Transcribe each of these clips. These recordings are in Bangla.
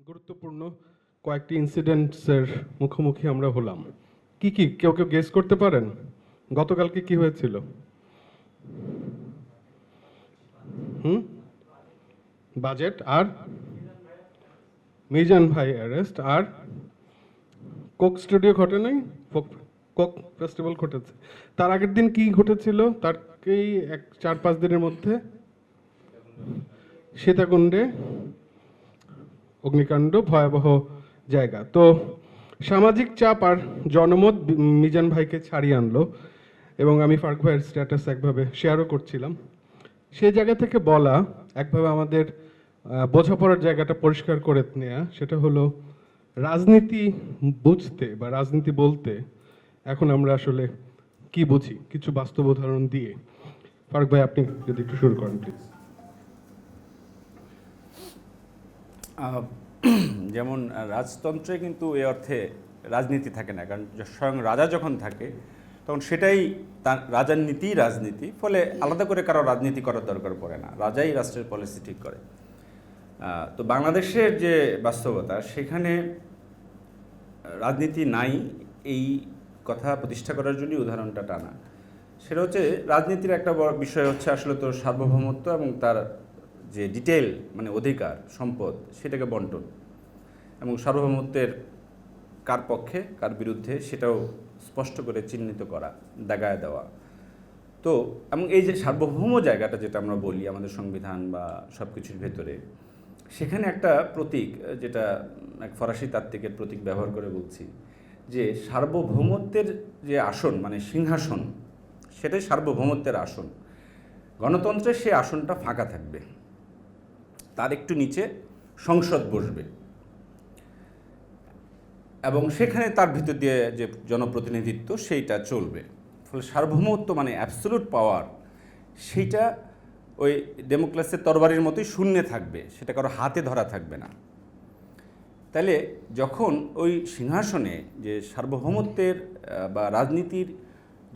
গুরুত্বপূর্ণ কয়েকটি ইনসিডেন্টসের মুখোমুখি আমরা হলাম। কি কি কেউ কেউ গেস করতে পারেন গতকালকে কি হয়েছিল? হুম, বাজেট আর মিজান ভাই অ্যারেস্ট আর কোক স্টুডিও ঘটে নাই, কোক ফেস্টিভ্যাল ঘটেছে। তার আগের দিন কি ঘটেছিল? তারকেই 4-5 দিনের মধ্যে সীতাকুণ্ডে অগ্নিকাণ্ড, ভয়াবহ জায়গা। তো সামাজিক চাপ আর জনমত মিজান ভাইকে ছাড়িয়ে আনলো, এবং আমি ফারুক ভাইয়ের স্ট্যাটাস একভাবে শেয়ারও করছিলাম। সেই জায়গা থেকে বলা, একভাবে আমাদের বোঝাপড়ার জায়গাটা পরিষ্কার করে নেওয়া, সেটা হলো রাজনীতি বুঝতে বা রাজনীতি বলতে এখন আমরা আসলে কি বুঝি, কিছু বাস্তব উদাহরণ দিয়ে। ফারুক ভাই, আপনি যদি একটু শুরু করেন প্লিজ। যেমন রাজতন্ত্রে কিন্তু এই অর্থে রাজনীতি থাকে না, কারণ স্বয়ং রাজা যখন থাকে তখন সেটাই তার রাজার নীতিই রাজনীতি, ফলে আলাদা করে কারো রাজনীতি করার দরকার পড়ে না, রাজাই রাষ্ট্রের পলিসি ঠিক করে। তো বাংলাদেশের যে বাস্তবতা, সেখানে রাজনীতি নাই এই কথা প্রতিষ্ঠা করার জন্যই উদাহরণটা টানা। সেটা হচ্ছে রাজনীতির একটা বড় বিষয় হচ্ছে আসলে তো সার্বভৌমত্ব এবং তার যে ডিটেল মানে অধিকার সম্পদ সেটাকে বন্টন, এবং সার্বভৌমত্বের কার পক্ষে কার বিরুদ্ধে সেটাও স্পষ্ট করে চিহ্নিত করা, দাগায় দেওয়া। তো এবং এই যে সার্বভৌম জায়গাটা যেটা আমরা বলি আমাদের সংবিধান বা সব কিছুর ভেতরে, সেখানে একটা প্রতীক, যেটা এক ফরাসি তাত্ত্বিকের প্রতীক ব্যবহার করে বলছি, যে সার্বভৌমত্বের যে আসন মানে সিংহাসন, সেটাই সার্বভৌমত্বের আসন। গণতন্ত্রে সে আসনটা ফাঁকা থাকবে, তার একটু নিচে সংসদ বসবে, এবং সেখানে তার ভিতর দিয়ে যে জনপ্রতিনিধিত্ব সেইটা চলবে। ফলে সার্বভৌমত্ব মানে অ্যাবসোলুট পাওয়ার, সেইটা ওই ডেমোক্রেসির তরবারির মতোই শূন্যে থাকবে, সেটা কারো হাতে ধরা থাকবে না। তাহলে যখন ওই সিংহাসনে যে সার্বভৌমত্বের বা রাজনীতির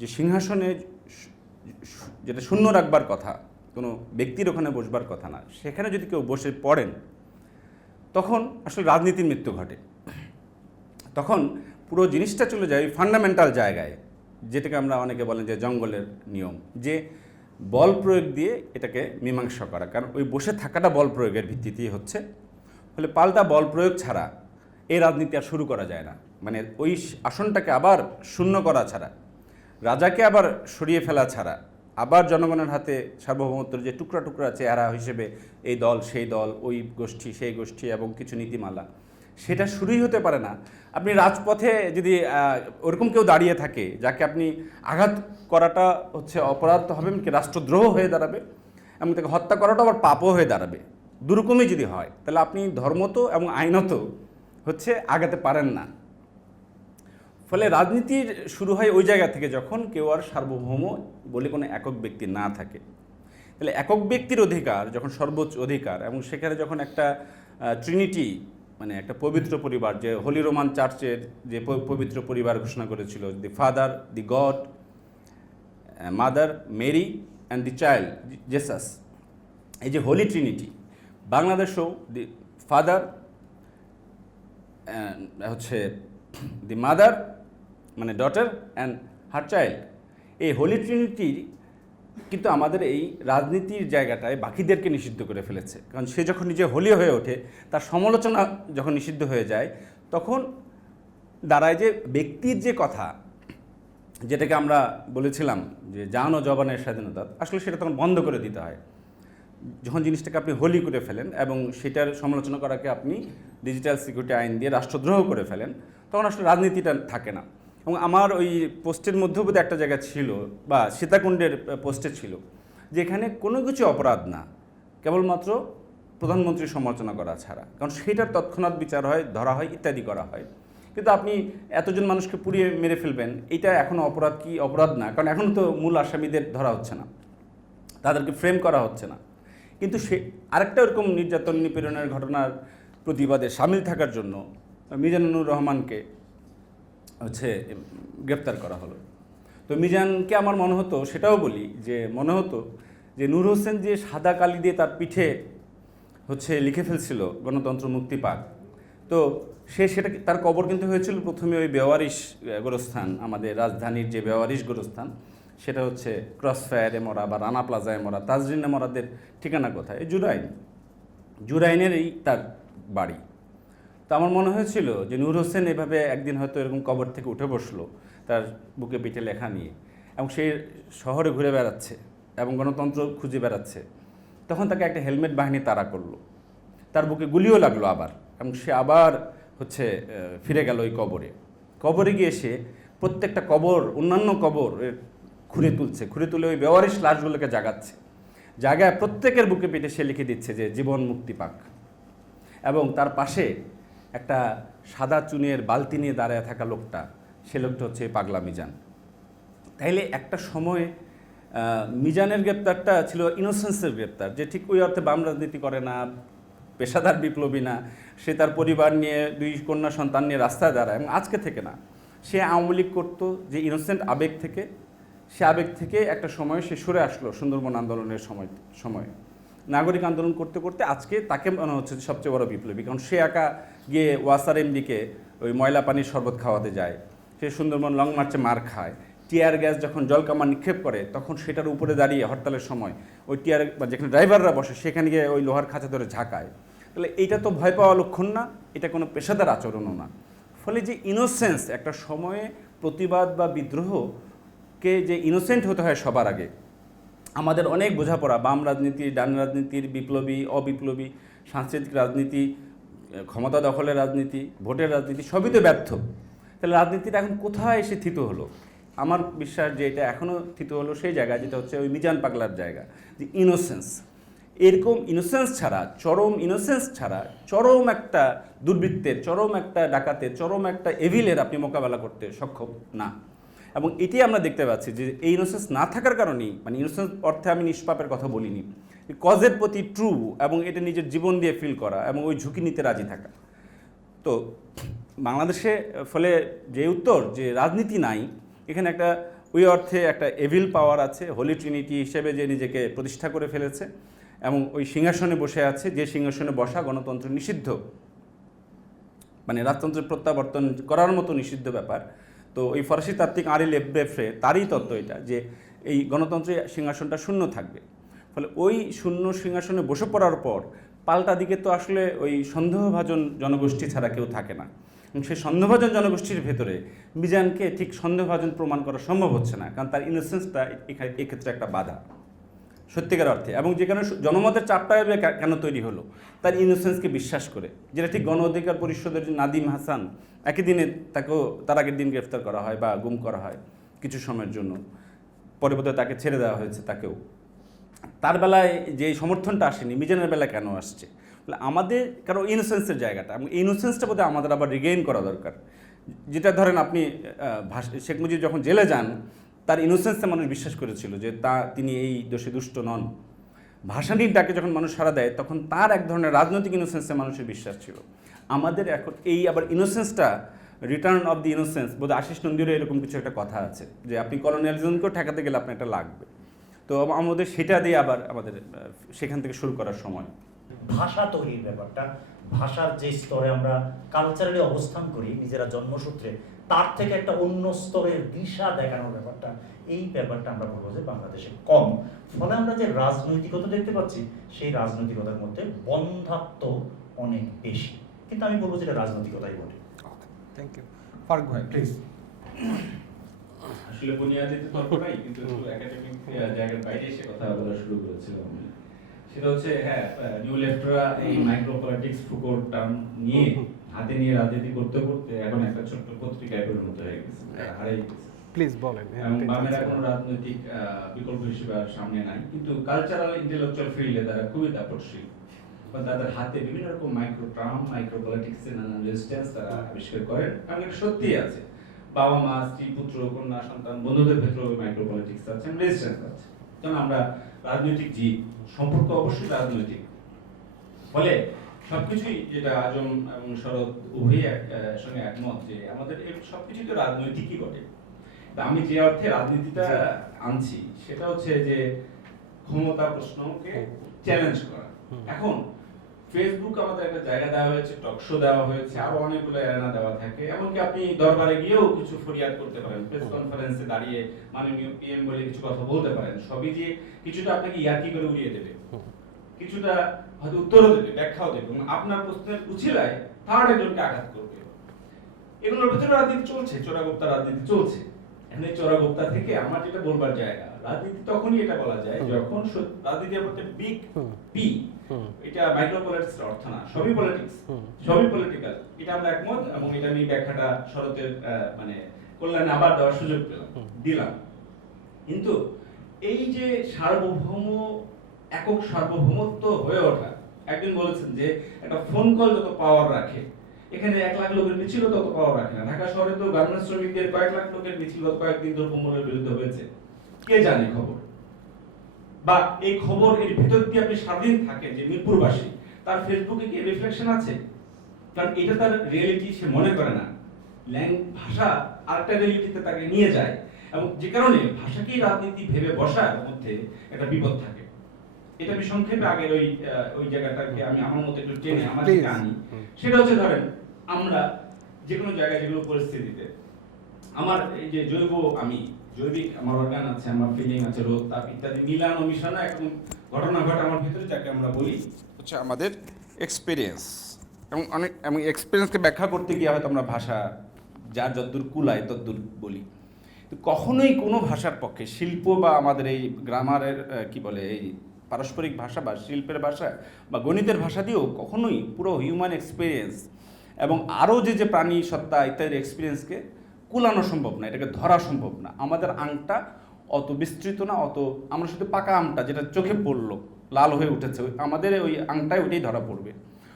যে সিংহাসনে যেটা শূন্য রাখবার কথা, কোনো ব্যক্তির ওখানে বসবার কথা না, সেখানে যদি কেউ বসে পড়েন, তখন আসলে রাজনীতির মৃত্যু ঘটে। তখন পুরো জিনিসটা চলে যায় ওই ফান্ডামেন্টাল জায়গায়, যেটাকে আমরা অনেকে বলেন যে জঙ্গলের নিয়ম, যে বল প্রয়োগ দিয়ে এটাকে মীমাংসা করা, কারণ ওই বসে থাকাটা বল প্রয়োগের ভিত্তিতেই হচ্ছে। ফলে পাল্টা বল প্রয়োগ ছাড়া এই রাজনীতি আর শুরু করা যায় না, মানে ওই আসনটাকে আবার শূন্য করা ছাড়া, রাজাকে আবার সরিয়ে ফেলা ছাড়া, আবার জনগণের হাতে সার্বভৌমত্বের যে টুকরা টুকরা চেহারা হিসেবে এই দল সেই দল, ওই গোষ্ঠী সেই গোষ্ঠী এবং কিছু নীতিমালা, সেটা শুরুই হতে পারে না। আপনি রাজপথে যদি ওরকম কেউ দাঁড়িয়ে থাকে যাকে আপনি আঘাত করাটা হচ্ছে অপরাধ হবে, এমনকি রাষ্ট্রদ্রোহ হয়ে দাঁড়াবে, এবং তাকে হত্যা করাটা আবার পাপও হয়ে দাঁড়াবে, দুরকমই যদি হয়, তাহলে আপনি ধর্মত এবং আইনত হচ্ছে আগাতে পারেন না। ফলে রাজনীতির শুরু হয় ওই জায়গা থেকে, যখন কেউ আর সার্বভৌম বলে কোনো একক ব্যক্তি না থাকে। তাহলে একক ব্যক্তির অধিকার যখন সর্বোচ্চ অধিকার, এবং সেখানে যখন একটা ট্রিনিটি মানে একটা পবিত্র পরিবার, যে হোলি রোমান চার্চের যে পবিত্র পরিবার ঘোষণা করেছিল, the father, the God, mother Mary and the child Jesus, এই যে হোলি ট্রিনিটি, বাংলাদেশেও দি ফাদার হচ্ছে দি মাদার মানে ডটার অ্যান্ড হার চাইল্ড, এই হোলি ট্রিনিটি কিন্তু আমাদের এই রাজনীতির জায়গাটায় বাকিদেরকে নিষিদ্ধ করে ফেলেছে। কারণ সে যখন নিজে হোলি হয়ে ওঠে, তার সমালোচনা যখন নিষিদ্ধ হয়ে যায়, তখন দাঁড়ায় যে ব্যক্তির যে কথা, যেটাকে আমরা বলেছিলাম যে জান ও জবানের স্বাধীনতা, আসলে সেটা তখন বন্ধ করে দিতে হয়। যখন জিনিসটাকে আপনি হোলি করে ফেলেন এবং সেটার সমালোচনা করাকে আপনি ডিজিটাল সিকিউরিটি আইন দিয়ে রাষ্ট্রদ্রোহ করে ফেলেন, তখন আসলে রাজনীতিটা থাকে না। এবং আমার ওই পোস্টের মধ্যেও বোধহয় একটা জায়গা ছিল, বা সীতাকুণ্ডের পোস্টে ছিল, যেখানে কোনো কিছু অপরাধ না, কেবলমাত্র প্রধানমন্ত্রীর সমালোচনা করা ছাড়া, কারণ সেটার তৎক্ষণাৎ বিচার হয়, ধরা হয়, ইত্যাদি করা হয়। কিন্তু আপনি এতজন মানুষকে পুড়িয়ে মেরে ফেলবেন, এটা এখনও অপরাধ কি অপরাধ না, কারণ এখনও তো মূল আসামিদের ধরা হচ্ছে না, তাদেরকে ফ্রেম করা হচ্ছে না। কিন্তু সে আরেকটা ওরকম নির্যাতন নিপীড়নের ঘটনার প্রতিবাদে সামিল থাকার জন্য মিজানুর রহমানকে হচ্ছে গ্রেপ্তার করা হলো। তো মিজানকে আমার মনে হতো, সেটাও বলি যে মনে হতো যে নূর হোসেন যে সাদা কালি দিয়ে তার পিঠে হচ্ছে লিখে ফেলছিল গণতন্ত্র মুক্তি পাক, তো সেটা তার কবর কিন্তু হয়েছিল প্রথমে ওই বেওয়ারিশ গোরস্থান, আমাদের রাজধানীর যে বেওয়ারিশ গোরস্থান, সেটা হচ্ছে ক্রসফায়ারে মরা বা রানা প্লাজায় মরা তাজরিনে মরাদের ঠিকানা কোথায়? জুরাইনের এই তার বাড়ি। তো আমার মনে হয়েছিল যে নূর হোসেন এভাবে একদিন হয়তো এরকম কবর থেকে উঠে বসলো তার বুকে পিঠে লেখা নিয়ে, এবং সে শহরে ঘুরে বেড়াচ্ছে এবং গণতন্ত্র খুঁজে বেড়াচ্ছে। তখন তাকে একটা হেলমেট বাহিনী তাড়া করলো, তার বুকে গুলিও লাগলো আবার, এবং সে আবার হচ্ছে ফিরে গেল ওই কবরে গিয়ে সে প্রত্যেকটা কবর, অন্যান্য কবর খুঁড়ে তুলে ওই বেওয়ারিশ লাশগুলোকে জাগায় প্রত্যেকের বুকে পিঠে সে লিখে দিচ্ছে যে জীবন মুক্তি পাক। এবং তার পাশে একটা সাদা চুনের বালতি নিয়ে দাঁড়ায় থাকা লোকটা, সে লোকটা হচ্ছে পাগলা মিজান। তাইলে একটা সময় মিজানের গ্রেপ্তারটা ছিল ইনোসেন্সের গ্রেপ্তার, যে ঠিক ওই অর্থে বাম রাজনীতি করে না, পেশাদার বিপ্লবী না, সে তার পরিবার নিয়ে 2 কন্যা সন্তান নিয়ে রাস্তায় দাঁড়ায়, এবং আজকে থেকে না, সে আওয়ামী লীগ করতো যে ইনোসেন্ট আবেগ থেকে, সে আবেগ থেকে একটা সময় সে সরে আসলো সুন্দরবন আন্দোলনের সময় নাগরিক আন্দোলন করতে করতে আজকে তাকে মনে হচ্ছে সবচেয়ে বড় বিপ্লবী, কারণ সে একা গিয়ে ওয়াসার এমডিকে ওই ময়লা পানির শরবত খাওয়াতে যায়, সে সুন্দরবন লং মার্চে মার খায়, টিয়ার গ্যাস যখন জলকামা নিক্ষেপ করে তখন সেটার উপরে দাঁড়িয়ে হরতালের সময় ওই টিয়ার বা যেখানে ড্রাইভাররা বসে সেখানে গিয়ে ওই লোহার খাঁচা ধরে ঝাঁকায়। তাহলে এইটা তো ভয় পাওয়া লক্ষণ না, এটা কোনো পেশাদার আচরণও না। ফলে যে ইনোসেন্স, একটা সময়ে প্রতিবাদ বা বিদ্রোহকে যে ইনোসেন্ট হতে হয় সবার আগে, আমাদের অনেক বোঝাপড়া বাম রাজনীতি, ডান রাজনীতির, বিপ্লবী অবিপ্লবী, সাংস্কৃতিক রাজনীতি, ক্ষমতা দখলের রাজনীতি, ভোটের রাজনীতি, সবই তো ব্যর্থ। তাহলে রাজনীতিটা এখন কোথায় এসে থিত হলো? আমার বিশ্বাস যে এটা এখনও থিত হলো সেই জায়গায়, যেটা হচ্ছে ওই মিজান পাগলার জায়গা, যে ইনোসেন্স। এরকম ইনোসেন্স ছাড়া, চরম ইনোসেন্স ছাড়া, চরম একটা দুর্বৃত্তের, চরম একটা ডাকাতের, চরম একটা এভিলের আপনি মোকাবেলা করতে সক্ষম না। এবং এটি আমরা দেখতে পাচ্ছি যে এই ইনোসেন্স না থাকার কারণেই, মানে ইনোসেন্স অর্থে আমি নিষ্পাপের কথা বলিনি, কজের প্রতি ট্রু এবং এটা নিজের জীবন দিয়ে ফিল করা এবং ওই ঝুঁকি নিতে রাজি থাকা। তো বাংলাদেশে ফলে যে উত্তর যে রাজনীতি নাই, এখানে একটা ওই অর্থে একটা এভিল পাওয়ার আছে, হোলি ট্রিনিটি হিসেবে যে নিজেকে প্রতিষ্ঠা করে ফেলেছে এবং ওই সিংহাসনে বসে আছে, যে সিংহাসনে বসা গণতন্ত্র নিষিদ্ধ, মানে রাজতন্ত্রের প্রত্যাবর্তন করার মতো নিষিদ্ধ ব্যাপার। তো ওই ফরাসি তাত্ত্বিক আঁরি লেব্রেফ্রে তারই তত্ত্ব এটা, যে এই গণতন্ত্রের সিংহাসনটা শূন্য থাকবে। ফলে ওই শূন্য সিংহাসনে বসে পড়ার পর পাল্টা দিকে তো আসলে ওই সন্দেহভাজন জনগোষ্ঠী ছাড়া কেউ থাকে না, এবং সেই সন্দেহভাজন জনগোষ্ঠীর ভেতরে মিজানকে ঠিক সন্দেহভাজন প্রমাণ করা সম্ভব হচ্ছে না, কারণ তার ইনোসেন্সটা এক্ষেত্রে একটা বাধা সত্যিকার অর্থে। এবং যেখানে জনমতের চাপটা কেন তৈরি হলো, তার ইনোসেন্সকে বিশ্বাস করে, যেটা ঠিক গণ অধিকার পরিষদের নাদিম হাসান, একই দিনে তাকেও তার আগের দিন গ্রেফতার করা হয় বা গুম করা হয় কিছু সময়ের জন্য, পরবর্তীতে তাকে ছেড়ে দেওয়া হয়েছে তাকেও। তার বেলায় যে সমর্থনটা আসেনি, মিজানের বেলায় কেন আসছে? আমাদের কারণ ইনোসেন্সের জায়গাটা, এবং ইনোসেন্সটা বোধহয় আমাদের আবার রিগেইন করা দরকার। যেটা ধরেন আপনি শেখ মুজিব যখন জেলে যান, তার ইনোসেন্সে মানুষ বিশ্বাস করেছিল যে তিনি এই দোষী দুষ্ট নন। ভাসানির ডাকে যখন মানুষ সাড়া দেয়, তখন তার এক ধরনের রাজনৈতিক ইনোসেন্সে মানুষের বিশ্বাস ছিল। আমাদের এখন এই আবার ইনোসেন্সটা, রিটার্ন অফ দি ইনোসেন্স, বোধহয় আশিস নন্দীরও এরকম কিছু একটা কথা আছে, যে আপনি কলোনিয়ালিজমকেও ঠেকাতে গেলে আপনার একটা লাগবে। তো আমাদের সেটা দিয়ে আবার আমাদের সেখান থেকে শুরু করার সময় ভাষা তৈরির ব্যাপারটা, ভাষার যে স্তরে আমরা কালচারালি অবস্থান করি নিজেরা জন্মসূত্রে, তার থেকে একটা অন্য স্তরের দিশা দেখানোর ব্যাপারটা, এই ব্যাপারটা আমরা বলবো যে বাংলাদেশে কম। ফলে আমরা যে রাজনৈতিকতা দেখতে পাচ্ছি, সেই রাজনৈতিকতার মধ্যে বন্ধাত্ব অনেক বেশি, কিন্তু আমি বলবো যে এটা রাজনৈতিকতাই বটে। Thank you. ফারুক ভাই প্লিজ। আসলে বুনিয়াদিতে তর্ক নাই, কিন্তু একাডেমিক জায়গার বাইরে এসে কথা বলা শুরু করেছিলাম আমি। সেটা হচ্ছে নিউ লেফটরা এই মাইক্রো পলিটিক্স ফুকোর টার্ম নিয়ে হাতে নিয়ে রাজনীতি করতে করতে এখন একটা ছোট্ট পত্রিকায় পরিণত হয়ে গেছে, হারিয়ে গেছে। প্লিজ বলেন। এবং বামেরা কোনো রাজনৈতিক বিকল্প হিসেবে আর সামনে নাই, কিন্তু কালচারাল ইন্টেলেকচুয়াল ফিল্ডে তারা খুবই তাপসী। তাদের হাতে বিভিন্ন রকম মাইক্রো টার্ম, মাইক্রো পলিটিক্সের নানান রেজিস্ট্যান্স তারা আবিষ্কার করেন, এবং এটা সত্যিই আছে। বাবা মা, স্ত্রী, পুত্র, কন্যা, সন্তান, বন্ধুদের ভেতরে মাইক্রো পলিটিক্স আছে, রেজিস্ট্যান্স আছে। কারণ আমরা রাজনৈতিক জীব, সম্পর্ক অবশ্যই রাজনৈতিক। ফলে সবকিছুই, যেটা আজম এবং শরৎ উভয়ই সঙ্গে একমত যে আমাদের এই সবকিছুই তো রাজনৈতিকই বটে। আমি যে অর্থে রাজনীতিটা আনছি সেটা হচ্ছে যে ক্ষমতা প্রশ্নকে চ্যালেঞ্জ করা। এখন ফেসবুক আমাদের একটা জায়গা দেওয়া হয়েছে, টক শো দেওয়া হয়েছে, আরো অনেকগুলো এরেনা দেওয়া থাকে। এমনকি আপনি দরবারে গিয়েও কিছু ফরিয়াদ করতে পারেন, প্রেস কনফারেন্সে দাঁড়িয়ে মাননীয় পিএম বলে কিছু কথা বলতে পারেন। সবই যে কিছুটা আপনাকে ইয়ার্কি করে উড়িয়ে দেবে, কিছুটা হয়তো উত্তরও দেবে, ব্যাখ্যাও দেবে, এবং আপনার প্রশ্নের উছিলায় থার্ড একজনকে আঘাত করবে। এগুলোর ভিতরে রাজনীতি চলছে, চোরাগোপ্তা রাজনীতি চলছে। এখন এই চোরাগোপ্তা থেকে আমার যেটা বলবার জায়গা, রাজনীতি তখনই এটা বলা যায় যখন রাজনীতির মধ্যে বিগ পি, এটা মাইক্রো পলিটিক্স অর্থ না, সবই পলিটিক্স, সবই পলিটিক্যাল, এটা আমরা একমত। এবং এটা নিয়ে ব্যাখ্যাটা শরতের মানে কল্যাণে আবার দেওয়ার সুযোগ দিলাম। কিন্তু এই যে সার্বভৌম, একক সার্বভৌমত্ব হয়ে ওঠা, একজন বলেছেন যে একটা ফোন কল যত পাওয়ার রাখে, এখানে 1 লাখ লোকের মিছিল তত পাওয়ার রাখে না। ঢাকা শহরে তো গার্মেন্টস শ্রমিকদের কয়েক লাখ লোকের মিছিল গত কয়েকদিন দ্রব্যমূল্যের বিরুদ্ধে হয়েছে, কে জানে খবর? বা এই খবর এর ভিতর দিয়ে আপনি স্বাধীন থাকেন যে মিরপুরবাসী, তার ফেসবুকে কি রিফ্লেকশন আছে? কারণ এটা তার রিয়েলিটি সে মনে করে না, ভাষা আরেকটা রিয়েলিটিতে তাকে নিয়ে যায়। এবং যে কারণে ভাষাকেই রাজনীতি ভেবে বসার মধ্যে একটা বিপদ থাকে। এটা আমি সংক্ষেপে আগের ওই জায়গাটাকে আমি আমার মতো একটু টেনে আমার দিকে আনি। সেটা হচ্ছে ধরেন আমরা যে কোনো জায়গায় যেগুলো পরিস্থিতিতে আমার এই যে জৈবিক আমার অর্গান আছে, আমার ফিলিং আছে, রোগ তাপ ইত্যাদি মিলান ও মিশানো এখন ঘটনা ঘটে আমার ভিতরে, যাকে আমরা বলি হচ্ছে আমাদের এক্সপিরিয়েন্স। এবং এক্সপিরিয়েন্সকে ব্যাখ্যা করতে গিয়ে হয়তো আমরা ভাষা যার যতদূর কুলায় ততদূর বলি। তো কখনোই কোনো ভাষার পক্ষে শিল্প বা আমাদের এই গ্রামারের কি বলে এই পারস্পরিক ভাষা বা শিল্পের ভাষা বা গণিতের ভাষা দিয়েও কখনোই পুরো হিউম্যান এক্সপিরিয়েন্স এবং আরও যে প্রাণী সত্তা ইত্যাদির এক্সপিরিয়েন্সকে কুলানো সম্ভব না, এটাকে ধরা সম্ভব না। আমাদের আংটা অত বিস্তৃত না, আমরা শুধু পাকা আমটা যেটা চোখে পড়লো লাল হয়ে উঠেছে, আমাদের ওই আংটায় ওইটাই ধরা পড়বে।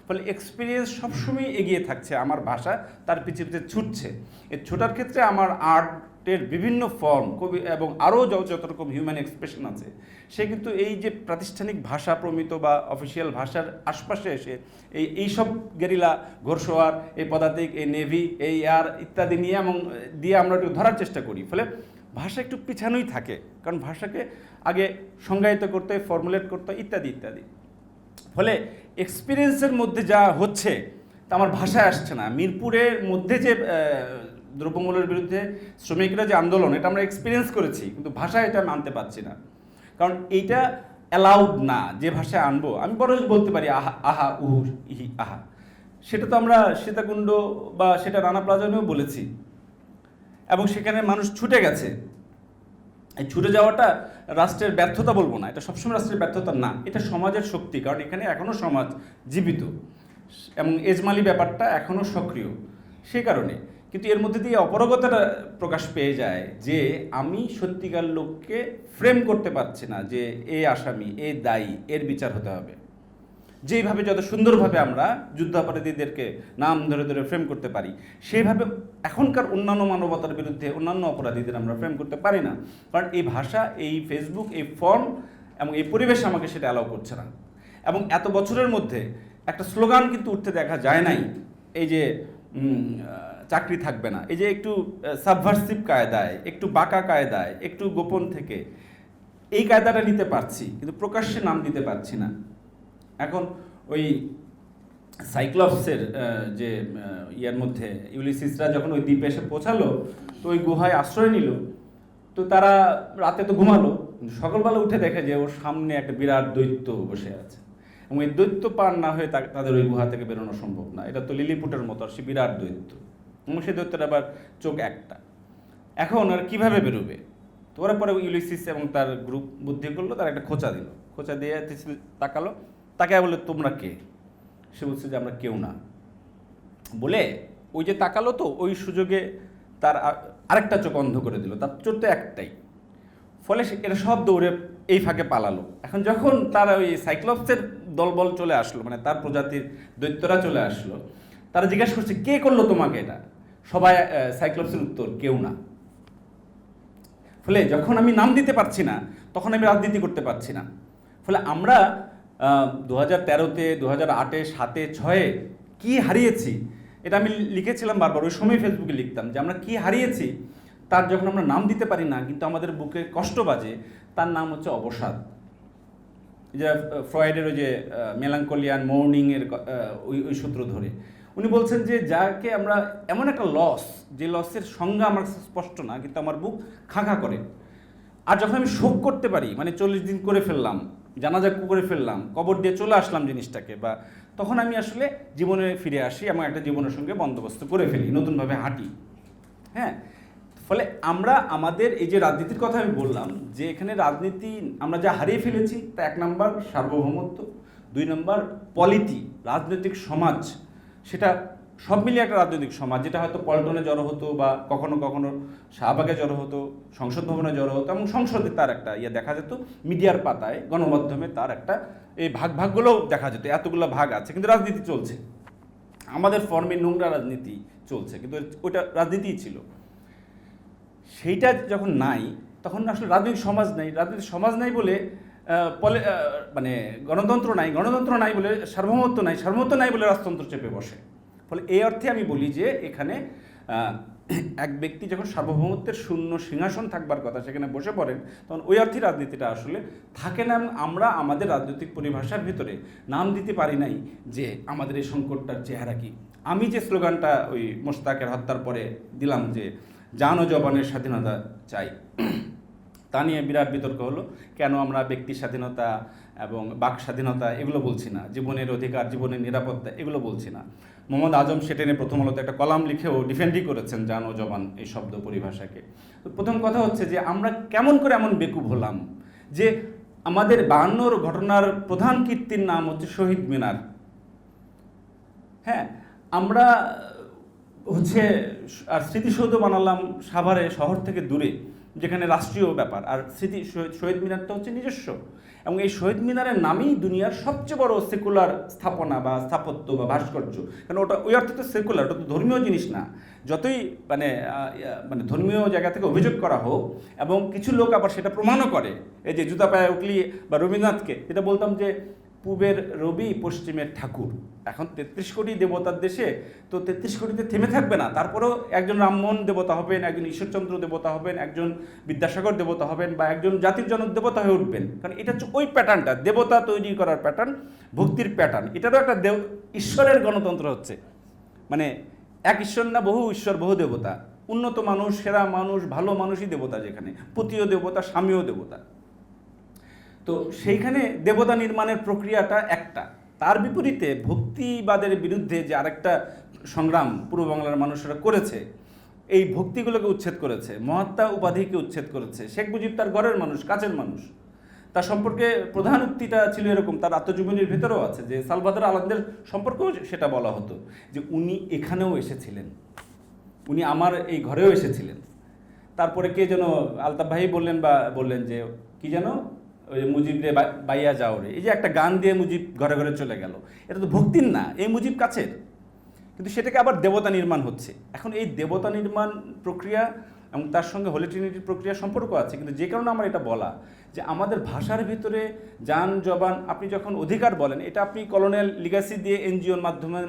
ফলে এক্সপিরিয়েন্স সবসময় এগিয়ে থাকছে, আমার ভাষা তার পিছিয়ে পিছিয়ে ছুটছে। এই ছোটার ক্ষেত্রে আমার আর্টের বিভিন্ন ফর্ম, কবি এবং আরও যত রকম হিউম্যান এক্সপ্রেশন আছে, সে কিন্তু এই যে প্রাতিষ্ঠানিক ভাষা প্রমিত বা অফিসিয়াল ভাষার আশপাশে এসে এইসব গেরিলা ঘোরসোয়ার, এই পদাতিক, এই নেভি, এই এয়ার ইত্যাদি নিয়ে এবং দিয়ে আমরা একটু ধরার চেষ্টা করি। ফলে ভাষা একটু পিছানোই থাকে, কারণ ভাষাকে আগে সংজ্ঞায়িত করতে হয়, ফর্মুলেট করতে হয় ইত্যাদি ইত্যাদি। ফলে এক্সপিরিয়েন্সের মধ্যে যা হচ্ছে তা আমার ভাষায় আসছে না। মিরপুরের মধ্যে যে দ্রব্যমূল্যের বিরুদ্ধে শ্রমিকরা যে আন্দোলন, এটা আমরা এক্সপিরিয়েন্স করেছি, কিন্তু ভাষায় এটা আমি আনতে পারছি না, কারণ এইটা অ্যালাউড না। যে ভাষায় আনবো আমি বড় বলতে পারি আহা আহা উহু ইহি আহা, সেটা তো আমরা সীতাকুণ্ড বা সেটা রানা প্লাজানেও বলেছি, এবং সেখানে মানুষ ছুটে গেছে। এই ছুটে যাওয়াটা রাষ্ট্রের ব্যর্থতা বলবো না, এটা সবসময় রাষ্ট্রের ব্যর্থতা না, এটা সমাজের শক্তি, কারণ এখানে এখনও সমাজ জীবিত এবং এজমালি ব্যাপারটা এখনও সক্রিয়। সে কারণে কিন্তু এর মধ্যে দিয়ে অপারগতাটা প্রকাশ পেয়ে যায় যে আমি সত্যিকার লোককে ফ্রেম করতে পারছি না যে এ আসামি, এ দায়ী, এর বিচার হতে হবে। যেইভাবে যত সুন্দরভাবে আমরা যুদ্ধাপরাধীদেরকে নাম ধরে ধরে ফ্রেম করতে পারি, সেইভাবে এখনকার অন্যান্য মানবতার বিরুদ্ধে অন্যান্য অপরাধীদের আমরা ফ্রেম করতে পারি না, কারণ এই ভাষা, এই ফেসবুক, এই ফর্ম এবং এই পরিবেশ আমাকে সেটা অ্যালাউ করছে না। এবং এত বছরের মধ্যে একটা স্লোগান কিন্তু উঠতে দেখা যায় নাই, এই যে চাকরি থাকবে না, এই যে একটু সাবভার্সিভ কায়দায়, একটু বাঁকা কায়দায়, একটু গোপন থেকে এই কায়দাটা নিতে পারছি, কিন্তু প্রকাশ্যে নাম দিতে পারছি না। এখন ওই সাইক্লপসের যে ইয়ার মধ্যে ইউলিসিসরা যখন ওই দ্বীপে এসে পৌঁছালো, তো ওই গুহায় আশ্রয় নিল, তো তারা রাতে তো ঘুমালো, সকালবেলা উঠে দেখে যে ওর সামনে একটা বিরাট দৈত্য বসে আছে, এবং এই দৈত্য পার না হয়ে তাদের ওই গুহা থেকে বেরোনো সম্ভব না। এটা তো লিলিপুটের মতো, আর সে বিরাট দৈত্য, এবং সেই দৈত্যের আবার চোখ একটা। এখন আর কীভাবে বেরোবে? তো ওরা পরে ইউলিসিস এবং তার গ্রুপ বুদ্ধি করলো, তার একটা খোঁচা দিল, খোঁচা দিয়ে তাকালো, তাকে বলে তোমরা কে? সে বলছে যে আমরা কেউ না। বলে ওই যে তাকালো, তো ওই সুযোগে তার আরেকটা চোখ অন্ধ করে দিল, তার চোখ তো একটাই। ফলে এরা সব দৌড়ে এই ফাঁকে পালালো। এখন যখন তারা ওই সাইক্লপসের দলবল চলে আসলো, মানে তার প্রজাতির দৈত্যরা চলে আসলো, তারা জিজ্ঞাসা করছে কে করলো তোমাকে এটা? সবাই সাইক্লপসের উত্তর কেউ না। ফলে যখন আমি নাম দিতে পারছি না, তখন আমি রাজনীতি করতে পারছি না। ফলে আমরা 2013-তে, 2008-এ, 2007-এ, 2006-এ কী হারিয়েছি, এটা আমি লিখেছিলাম বারবার, ওই সময় ফেসবুকে লিখতাম যে আমরা কী হারিয়েছি তার যখন আমরা নাম দিতে পারি না, কিন্তু আমাদের বুকে কষ্ট বাজে, তার নাম হচ্ছে অবসাদ। যে ফ্রয়েডের ওই যে মেলাঙ্কলিয়ান মর্নিংয়ের ওই সূত্র ধরে উনি বলছেন যে যাকে আমরা এমন একটা লস, যে লসের সংজ্ঞা আমার স্পষ্ট না, কিন্তু আমার বুক খাঁ করে। আর যখন আমি শোক করতে পারি, মানে 40 দিন করে ফেললাম, জানাজা করে ফেললাম, কবর দিয়ে চলে আসলাম জিনিসটাকে, বা তখন আমি আসলে জীবনে ফিরে আসি এবং একটা জীবনের সঙ্গে বন্দোবস্ত করে ফেলি, নতুনভাবে হাঁটি। হ্যাঁ, ফলে আমরা আমাদের এই যে রাজনীতির কথা আমি বললাম, যে এখানে রাজনীতি আমরা যা হারিয়ে ফেলেছি, তা 1 নম্বর সার্বভৌমত্ব, 2 নম্বর পলিটি, রাজনৈতিক সমাজ, সেটা সব মিলিয়ে একটা রাজনৈতিক সমাজ, যেটা হয়তো পল্টনে জড়ো হতো বা কখনো কখনো শাহবাগে জড়ো হতো, সংসদ ভবনে জড়ো হতো, এবং সংসদে তার একটা দেখা যেত, মিডিয়ার পাতায় গণমাধ্যমে তার একটা এই ভাগগুলোও দেখা যেত, এতগুলো ভাগ আছে, কিন্তু রাজনীতি চলছে, আমাদের ফর্মে নোংরা রাজনীতি চলছে, কিন্তু ওইটা রাজনীতিই ছিল। সেইটা যখন নাই, তখন আসলে রাজনৈতিক সমাজ নাই, রাজনৈতিক সমাজ নাই বলে মানে গণতন্ত্র নাই বলে সার্বভৌমত্ব নাই বলে রাজতন্ত্র চেপে বসে। ফলে এই অর্থে আমি বলি যে এখানে এক ব্যক্তি যখন সার্বভৌমত্বের শূন্য সিংহাসন থাকবার কথা সেখানে বসে পড়েন, তখন ওই অর্থে রাজনীতিটা আসলে থাকে না। আমরা আমাদের রাজনৈতিক পরিভাষার ভিতরে নাম দিতে পারি নাই যে আমাদের এই সংকটটার চেহারা কি। আমি যে স্লোগানটা ওই মোশতাকের হত্যার পরে দিলাম, যে জান ও জবানের স্বাধীনতা চাই, তা নিয়ে বিরাট বিতর্ক হলো। কেন আমরা ব্যক্তি স্বাধীনতা এবং বাক স্বাধীনতা এগুলো বলছি না, জীবনের অধিকার, জীবনের নিরাপত্তা এগুলো বলছি না। মোহাম্মদ আজম সেটা নিয়ে প্রথম আলোতে একটা কলাম লিখেও ডিফেন্ডই করেছেন জান ও জবান এই শব্দ পরিভাষাকে। তো প্রথম কথা হচ্ছে যে আমরা কেমন করে এমন বেকুব হলাম যে আমাদের 52 ঘটনার প্রধান কীর্তির নাম হচ্ছে শহীদ মিনার। হ্যাঁ, আমরা হচ্ছে আর স্মৃতিসৌধ বানালাম সাভারে, শহর থেকে দূরে, যেখানে রাষ্ট্রীয় ব্যাপার, আর শহীদ মিনারটা হচ্ছে নিজস্ব। এবং এই শহীদ মিনারের নামেই দুনিয়ার সবচেয়ে বড় সেকুলার স্থাপনা বা স্থাপত্য বা ভাস্কর্য, কারণ ওটা ওই অর্থে তো সেকুলার, ওটা তো ধর্মীয় জিনিস না। যতই মানে ধর্মীয় জায়গা থেকে অভিযোগ করা হোক, এবং কিছু লোক আবার সেটা প্রমাণও করে, এই যে জুতা পায়ে উঠলি বা রবীন্দ্রনাথকে যেটা বলতাম যে পূবের রবি পশ্চিমের ঠাকুর, এখন 33 কোটি দেবতার দেশে তো 33 কোটিতে থেমে থাকবে না, তারপরেও একজন রামমোহন দেবতা হবেন, একজন ঈশ্বরচন্দ্র দেবতা হবেন, একজন বিদ্যাসাগর দেবতা হবেন, বা একজন জাতির জনক দেবতা হয়ে উঠবেন। কারণ এটা হচ্ছে ওই প্যাটার্নটা, দেবতা তৈরি করার প্যাটার্ন, ভক্তির প্যাটার্ন। এটারও একটা ঈশ্বরের গণতন্ত্র হচ্ছে, মানে এক ঈশ্বর না, বহু ঈশ্বর, বহু দেবতা, উন্নত মানুষ, সেরা মানুষ, ভালো মানুষই দেবতা, যেখানে পতিও দেবতা, স্বামীও দেবতা। তো সেইখানে দেবতা নির্মাণের প্রক্রিয়াটা একটা। তার বিপরীতে ভক্তিবাদের বিরুদ্ধে যে আরেকটা সংগ্রাম পূর্ব বাংলার মানুষরা করেছে, এই ভক্তিগুলোকে উচ্ছেদ করেছে, মহাত্মা উপাধিকে উচ্ছেদ করেছে। শেখ মুজিব তার ঘরের মানুষ, কাছের মানুষ, তার সম্পর্কে প্রধান উক্তিটা ছিল এরকম, তার আত্মজীবনীর ভেতরেও আছে, যে সালভাদর আলান্দের সম্পর্কেও সেটা বলা হতো, যে উনি এখানেও এসেছিলেন, উনি আমার এই ঘরেও এসেছিলেন। তারপরে কে যেন আলতাফ ভাই বললেন যে কি যেন, ওই মুজিব রে বাইয়া যাও রে, এই যে একটা গান দিয়ে মুজিব ঘরে ঘরে চলে গেল, এটা তো ভক্তির না, এই মুজিব কাছের, কিন্তু সেটাকে আবার দেবতা নির্মাণ হচ্ছে। এখন এই দেবতা নির্মাণ প্রক্রিয়া এবং তার সঙ্গে হোলি ট্রিনিটির প্রক্রিয়া সম্পর্ক আছে, কিন্তু যে কারণে আমার এটা বলা, যে আমাদের ভাষার ভিতরে জান জবান, আপনি যখন অধিকার বলেন, এটা আপনি কলোনিয়াল লিগাসি দিয়ে এনজিওর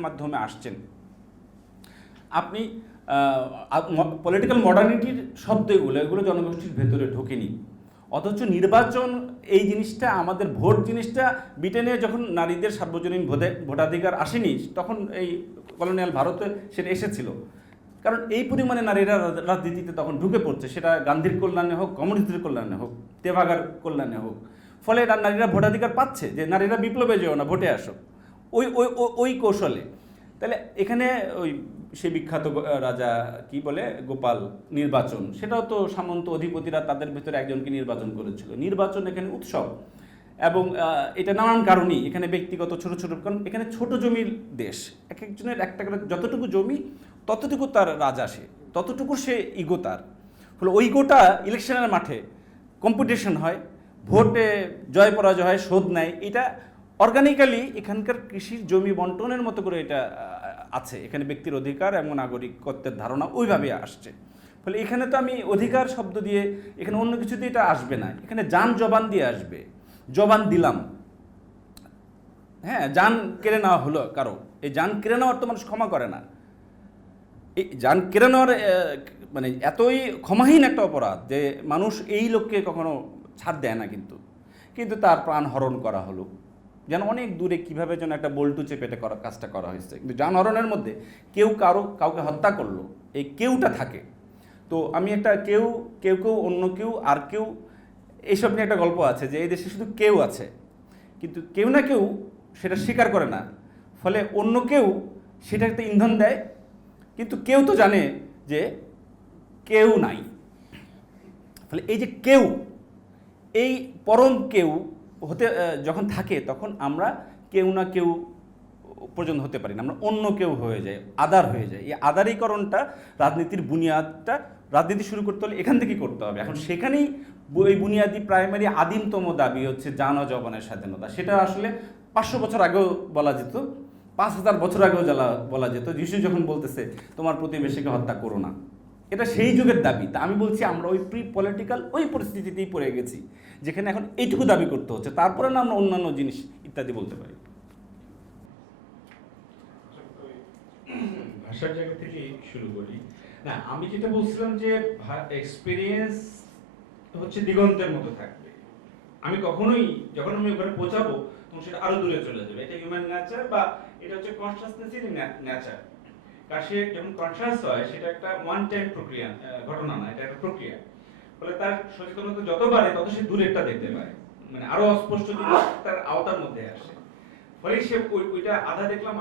মাধ্যমে আসছেন, আপনি পলিটিক্যাল মডার্নিটির শব্দগুলো এগুলো জনগোষ্ঠীর ভেতরে ঢোকেনি। অথচ নির্বাচন এই জিনিসটা, আমাদের ভোট জিনিসটা ব্রিটেনে যখন নারীদের সার্বজনীন ভোটাধিকার আসেনি, তখন এই কলোনিয়াল ভারতে সেটা এসেছিল। কারণ এই পরিমাণে নারীরা রাজনীতিতে তখন ঢুকে পড়ছে, সেটা গান্ধীর কল্যাণে হোক, কমিউনিস্টদের কল্যাণে হোক, তেভাগার কল্যাণে হোক। ফলে নারীরা ভোটাধিকার পাচ্ছে, যে নারীরা বিপ্লবে যেও না, ভোটে আসো, ওই কৌশলে। তাহলে এখানে ওই সে বিখ্যাত রাজা কি বলে গোপাল নির্বাচন, সেটাও তো সামন্ত অধিপতিরা তাদের ভিতরে একজনকে নির্বাচন করেছিল। নির্বাচন এখানে উৎসব, এবং এটা নানান কারণেই এখানে ব্যক্তিগত ছোট কারণ এখানে ছোট জমির দেশ, এক একজনের একটা করে যতটুকু জমি ততটুকু তার রাজা, সে ততটুকু সে ইগো তার। ফলে ওই ইগোটা ইলেকশনের মাঠে কম্পিটিশন হয়, ভোটে জয় পরাজয় হয়, শোধ নেয়। এটা অর্গানিক্যালি এখানকার কৃষির জমি বন্টনের মতো করে এটা আছে, এখানে ব্যক্তির অধিকার এবং নাগরিকত্বের ধারণা ওইভাবে আসছে। ফলে এখানে তো আমি অধিকার শব্দ দিয়ে, এখানে অন্য কিছু দিয়ে এটা আসবে না, এখানে জান জবান দিয়ে আসবে। জবান দিলাম, হ্যাঁ, জান কেড়ে নেওয়া হলো কারো, এই জান কেড়ে নেওয়ার তো মানুষ ক্ষমা করে না। এই জান কেড়ে নেওয়ার মানে এতই ক্ষমাহীন একটা অপরাধ যে মানুষ এই লোককে কখনো ছাড় দেয় না। কিন্তু কিন্তু তার প্রাণ হরণ করা হলো। যেন অনেক দূরে কীভাবে যেন একটা বল্টু চেপেটে করা কাজটা করা হয়েছে, কিন্তু যানহরণের মধ্যে কেউ কাউকে হত্যা করলো, এই কেউটা থাকে। তো আমি একটা কেউ কেউ কেউ অন্য কেউ আর কেউ এইসব নিয়ে একটা গল্প আছে যে এই দেশে শুধু কেউ আছে, কিন্তু কেউ না কেউ সেটা স্বীকার করে না, ফলে অন্য কেউ সেটা একটা ইন্ধন দেয়, কিন্তু কেউ তো জানে যে কেউ নাই। ফলে এই যে কেউ, এই পরম কেউ হতে যখন থাকে তখন আমরা কেউ না কেউ পর্যন্ত হতে পারি না, আমরা অন্য কেউ হয়ে যাই, আদার হয়ে যায়। এই আদারীকরণটা রাজনীতির বুনিয়াদটা, রাজনীতি শুরু করতে হলে এখান থেকেই করতে হবে। এখন সেখানেই ওই বুনিয়াদি প্রাইমারি আদিমতম দাবি হচ্ছে জান ও জবানের স্বাধীনতা। সেটা আসলে 500 বছর আগেও বলা যেত, 5000 বছর আগেও বলা যেত। যিশু যখন বলতেছে তোমার প্রতিবেশীকে হত্যা করো না, এটা সেই যুগের দাবি। তা আমি বলছি আমরা ওই প্রি পলিটিক্যাল ওই পরিস্থিতিতেই পড়ে গেছি যেখানে এখন এইটুকু দাবি করতে হচ্ছে, তারপরে না আমরা অন্যান্য জিনিস ইত্যাদি বলতে পারি। ভাষার জায়গা থেকে শুরু করি। না, আমি যেটা বলছিলাম যে এক্সপিরিয়েন্স হচ্ছে দিগন্তের মতো থাকবে। আমি কখনোই যখন আমি ওখানে পৌঁছাবো তখন সেটা আরো দূরে চলে যাবে। এটা হিউম্যান নেচার, বা এটা হচ্ছে কনসাসনেসের নেচার। কারণ সে যখন কনসাস হয় সেটা একটা ওয়ান টাইম প্রক্রিয়া, ঘটনা না, এটা একটা প্রক্রিয়া। ফলে তার সচেতনতা যত বাড়ে তত সে দূরেরটা দেখতে পায়, মানে আরো অস্পষ্ট জিনিস তার আওতার মধ্যে আসে। ফলে সে ওইটা আধা দেখলাম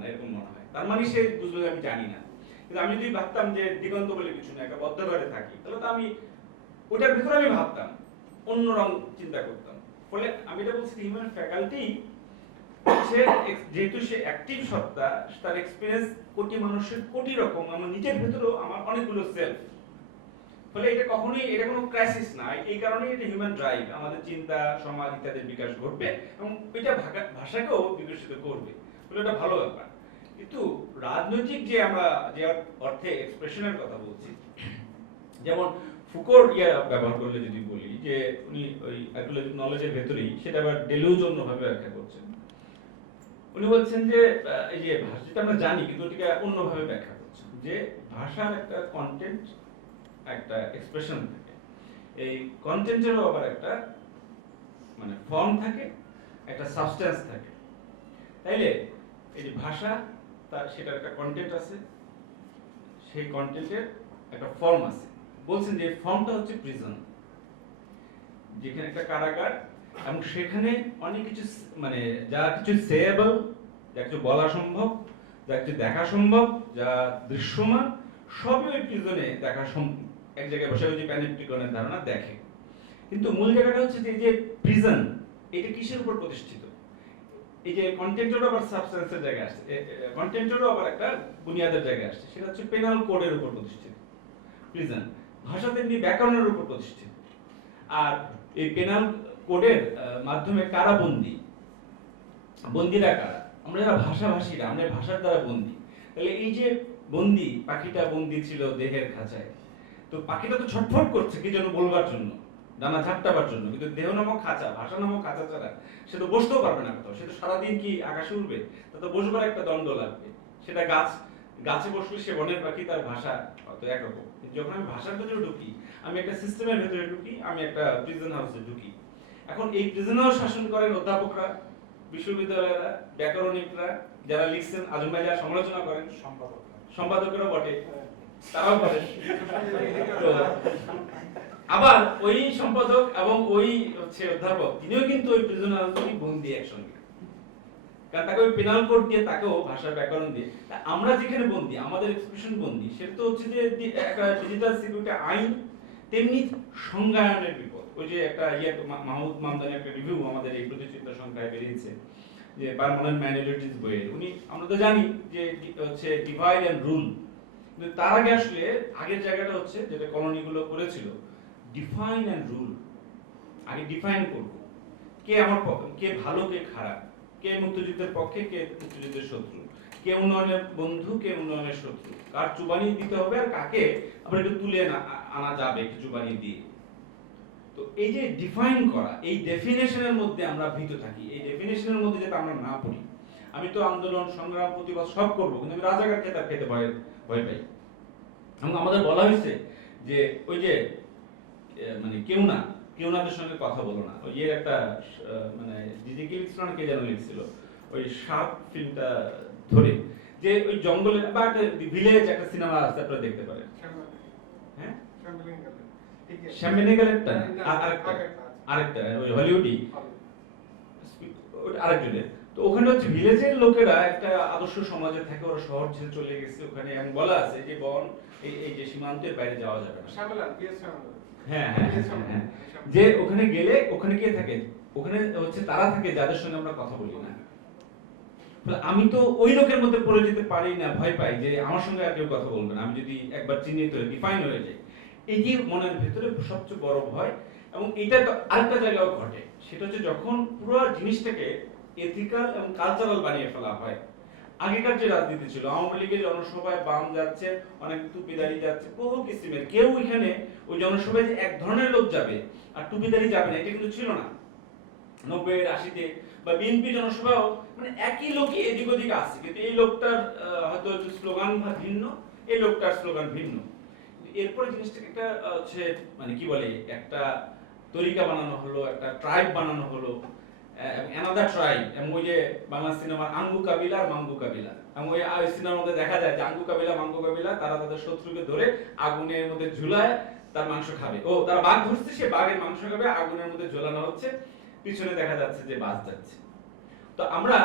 না এরকম মনে হয়। তার মানে সে বুঝলো আমি জানি না। কিন্তু আমি যদি ভাবতাম যে দিগন্ত বলে কিছু না, একটা বদ্ধ ঘরে থাকি, তাহলে তো আমি ওটার ভিতরে আমি ভাবতাম, অন্য রং চিন্তা করতাম। ফলে আমি এটা বলছি হিউম্যান ফ্যাকাল্টি সে যেহেতু সে অ্যাক্টিভ সত্তা, তার এক্সপিরিয়েন্স কোটি মানুষের কোটি রকম, আমার নিজের ভিতরেও আমার অনেকগুলো সেলফ। ফলে এটা কখনোই এটা কোনো ক্রাইসিস না। এই কারণেই এটা হিউম্যান ড্রাইভ, আমাদের চিন্তা সমাজ ইত্যাদির বিকাশ ঘটবে এবং এটা ভাষাকেও বিকশিত করবে। ফলে এটা ভালো ব্যাপার। কিন্তু রাজনৈতিক যে আমরা যে অর্থে এক্সপ্রেশনের কথা বলছি, যেমন ফুকোর ব্যবহার করলে যদি বলি যে উনি ওই অ্যাকুলেটিভ নলেজের ভেতরেই সেটা আবার ডেলিউজন ভাবে ব্যাখ্যা করছেন। উনি বলছেন যে এই যে ভাষাটা আমরা জানি কিন্তু ওটাকে অন্যভাবে ব্যাখ্যা করছেন, যে ভাষার একটা কন্টেন্ট, একটা এক্সপ্রেশন থাকে, এই কন্টেন্টেরও আবার একটা মানে ফর্ম থাকে, একটা সাবস্টেন্স থাকে। তাইলে এই যে ভাষা, তার সেটার একটা কন্টেন্ট আছে, সেই কন্টেন্টের একটা ফর্ম আছে। বলছেন যে ফর্মটা হচ্ছে প্রিজন, যেখানে একটা কারাগার, এবং সেখানে অনেক কিছু মানে যা কিছু সেয়েবল, যা কিছু বলা সম্ভব, যা কিছু দেখা সম্ভব, যা দৃশ্যমান, সবই ওই প্রিজনে দেখা সম্ভব। এক জায়গায় বসে ওই যে প্যানেপটিকনের ধারণা দেখে। কিন্তু মূল জায়গাটা হচ্ছে যে এই যে প্রিজন, এটা কিসের উপর প্রতিষ্ঠিত? এই যে কন্টেন্টেরও আবার সাবস্টেন্সের জায়গায় আসছে, কন্টেন্টেরও আবার একটা বুনিয়াদের জায়গায় আসছে, সেটা হচ্ছে পেনাল কোডের উপর প্রতিষ্ঠিত প্রিজন। ভাষা তেমনি ব্যাকরণের উপর প্রতিষ্ঠিত। আর এই পেনাল কোডের মাধ্যমে কারা বন্দী, বন্দীরা কারা? আমরা যারা ভাষাভাষীরা, আমরা ভাষার দ্বারা বন্দী। তাহলে এই যে বন্দী, পাখিটা বন্দী ছিল দেহের খাঁচায়, তো পাখিটা তো ছটফট করছে কি যেন বলবার জন্য, ডানা ঝাপটাবার জন্য, কিন্তু দেহ নামক খাঁচা, ভাষা নামক খাঁচা ছাড়া সে তো বসতেও পারবে না কোথাও। সে তো সারাদিন কি আকাশে উঠবে? তা তো বসবার একটা দণ্ড লাগবে। সেটা গাছে বসলে সে বনের পাখি, তার ভাষা হয়তো একরকম। যখন আমি ভাষার ভেতরে ঢুকি, আমি একটা সিস্টেমের ভেতরে ঢুকি, আমি একটা প্রিজন হাউসে ঢুকি। এখন এই প্রিজনেও শাসন করেন অধ্যাপকরা, বিশ্ববিদ্যালয়েরা, ব্যাকরণিকরা, যারা লিখছেন, আজম ভাই যারা সমালোচনা করেন, সম্পাদকেরা বটে, তারাও করেন। তো আবার ওই সম্পাদক এবং ওই হচ্ছে অধ্যাপক, তিনিও কিন্তু ওই প্রিজন হাউসেরই বন্দী একসঙ্গে, কারণ তাকে ওই পেনাল কোড দিয়ে, তাকেও ভাষার ব্যাকরণ দিয়ে। আমরা যেখানে বন্দী, আমাদের এক্সপ্রেশন বন্দী, সেটা তো হচ্ছে যে একটা ডিজিটাল সিকিউরিটি আইন, তেমনি সংজ্ঞায়নের বিপদ। ওই যে একটা মাহমুদ মামদানি একটা রিভিউ আমাদের এই প্রতিচিন্তা সংখ্যায় বেরিয়েছে, যে পার্মানেন্ট মাইনরিটিস বইয়ের, উনি আমরা তো জানি যে হচ্ছে ডিভাইড এন্ড রুল, কিন্তু তার আগে আসলে আগের জায়গাটা হচ্ছে যেটা কলোনিগুলো করেছিল, ডিফাইন এন্ড রুল। আগে ডিফাইন করব কে আমার কে ভালো কে খারাপ, কে মুক্তিযুদ্ধের পক্ষে, কে মুক্তিযুদ্ধের শত্রু, কে উন্নয়নের বন্ধু, কে উন্নয়নের শত্রু, কার চুবানি দিতে হবে আর কাকে আবার একটু তুলে আনা যাবে একটু চুবানি দিয়ে। তো এই যে ডিফাইন করা, এই ডেফিনেশনের মধ্যে আমরা ভীত থাকি, এই ডেফিনেশনের মধ্যে যাতে আমরা না পড়ি। আমি তো আন্দোলন সংগ্রাম প্রতিবাদ সব করবো, কিন্তু আমি রাজাকার খেতাব খেতে ভয় পাই। এবং আমাদের বলা হয়েছে যে ওই যে মানে কেউ না, কেউ ওনাদের সঙ্গে কথা বলো না। ওই এর একটা মানে ডিজিকে লিখছিল না, কে যেন লিখছিল ওই সাপ ফিল্মটা ধরে, যে ওই জঙ্গলে বা একটা ভিলেজ একটা সিনেমা আছে, আপনারা দেখতে পারেন। হ্যাঁ, শ্যামবেনিগালেরটা আরেকটা ওই হলিউডি আরেকজনের। তো ওখানে হচ্ছে ভিলেজের লোকেরা একটা আদর্শ সমাজে থাকে, ওরা শহর ছেড়ে চলে গেছে ওখানে, এবং বলা আছে যে বন এই যে সীমান্তের বাইরে যাওয়া যাবে না। হ্যাঁ হ্যাঁ হ্যাঁ, যে ওখানে গেলে ওখানে কে থাকে, ওখানে হচ্ছে তারা থাকে যাদের সঙ্গে আমরা কথা বলি না। আমি তো ওই লোকের মধ্যে পড়ে যেতে পারি না, ভয় পাই যে আমার সঙ্গে আর কেউ কথা বলবে না, আমি যদি একবার চিহ্নিত হয়ে ডিফাইন হয়ে যাই। এই যে মনের ভেতরে সবচেয়ে বড় ভয়। এবং এটা তো আরেকটা জায়গায় ঘটে, সেটা হচ্ছে যখন পুরো জিনিসটাকে এথিক্যাল এবং কালচারাল বানিয়ে ফেলা হয়। আগেকার যে রাজনীতি ছিল, আওয়ামী লীগের জনসভায় বাম যাচ্ছে, অনেক টুপিদারি যাচ্ছে, বহু কিসিমের, কেউ এখানে ওই জনসভায় যে এক ধরনের লোক যাবে আর টুপিদারি যাবে না, এটা কিন্তু ছিল না 90-এর 80-তে। বা বিএনপি জনসভাও মানে একই লোকই এদিক ওদিক আছে, কিন্তু এই লোকটার হয়তো স্লোগান ভিন্ন, এই লোকটার স্লোগান ভিন্ন। এরপরে জিনিসটাকে একটা হচ্ছে মানে কি বলে, একটা তরিকা বানানো হলো, একটা ট্রাইব বানানো হলো, অ্যানাদার ট্রাইব। এবং ওই যে বাংলা সিনেমার আঙ্গু কাবিলা আর মাঙ্গু কাবিলা, এবং ওই সিনেমার মধ্যে দেখা যায় যে আঙ্গু কাবিলা মাঙ্গু কাবিলা তারা তাদের শত্রুকে ধরে আগুনের মধ্যে ঝুলায় তার মাংস খাবে। ও তারা বাঘ ধরছে, সে বাঘের মাংস খাবে, আগুনের মধ্যে ঝোলানো হচ্ছে, পিছনে দেখা যাচ্ছে যে বাস যাচ্ছে। তো আমরা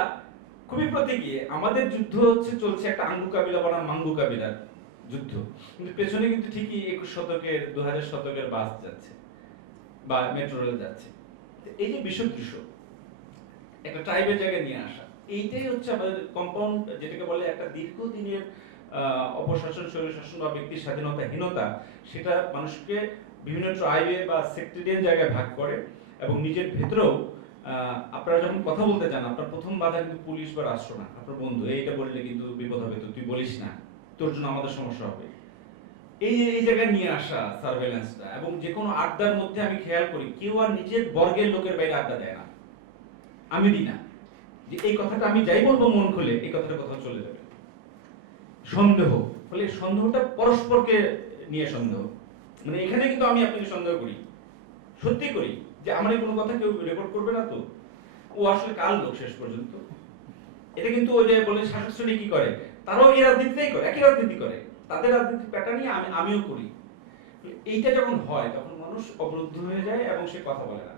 খুবই প্রতীকী, আমাদের যুদ্ধ হচ্ছে চলছে একটা আঙ্গু কাবিলা বনাম মাঙ্গু কাবিলার যুদ্ধ, কিন্তু পেছনে কিন্তু ঠিকই 21 শতকের 2000 শতকের বাস যাচ্ছে বা মেট্রো রেল যাচ্ছে। এই যে বিশ্বদৃশ্য একটা ট্রাইবের জায়গায় নিয়ে আসা, এইটাই হচ্ছে আমাদের কম্পাউন্ড, যেটাকে বলে একটা দীর্ঘদিনের অপশাসন, স্বৈরশাসন বা ব্যক্তির স্বাধীনতাহীনতা, সেটা মানুষকে বিভিন্ন ট্রাইবে বা সেক্টরিয়ান জায়গায় ভাগ করে। এবং নিজের ভেতরেও আপনারা যখন কথা বলতে চান, আপনার প্রথম বাধা কিন্তু পুলিশ বা রাষ্ট্র না, আপনার বন্ধু। এইটা বললে কিন্তু বিপদ হবে, তো তুই বলিস না, তোর জন্য আমাদের সমস্যা হবে। এই জায়গায় নিয়ে আসা সার্ভেলেন্সটা। এবং যে কোনো আড্ডার মধ্যে আমি খেয়াল করি কেউ আর নিজের বর্গের লোকের বাইরে আড্ডা দেয় না, আমি দিই না, যে এই কথাটা আমি যাই বলবো মন খুলে এই কথাটা কোথাও চলে যাবে। সন্দেহ, ফলে সন্দেহটা পরস্পরকে নিয়ে সন্দেহ, মানে এখানে কিন্তু আমি আপনাকে সন্দেহ করি, সত্যি করি, যে আমার এই কোনো কথা কেউ রেকর্ড করবে না তো, ও আসলে কার লোক শেষ পর্যন্ত। এটা কিন্তু ওই যে বলে শাসক শ্রেণী কি করে, তারাও এই রাজনীতিটাই করে, একই রাজনীতি করে, তাদের রাজনীতি প্যাটার্নই আমিও করি। এইটা যখন হয় তখন মানুষ অবরুদ্ধ হয়ে যায় এবং সে কথা বলে না।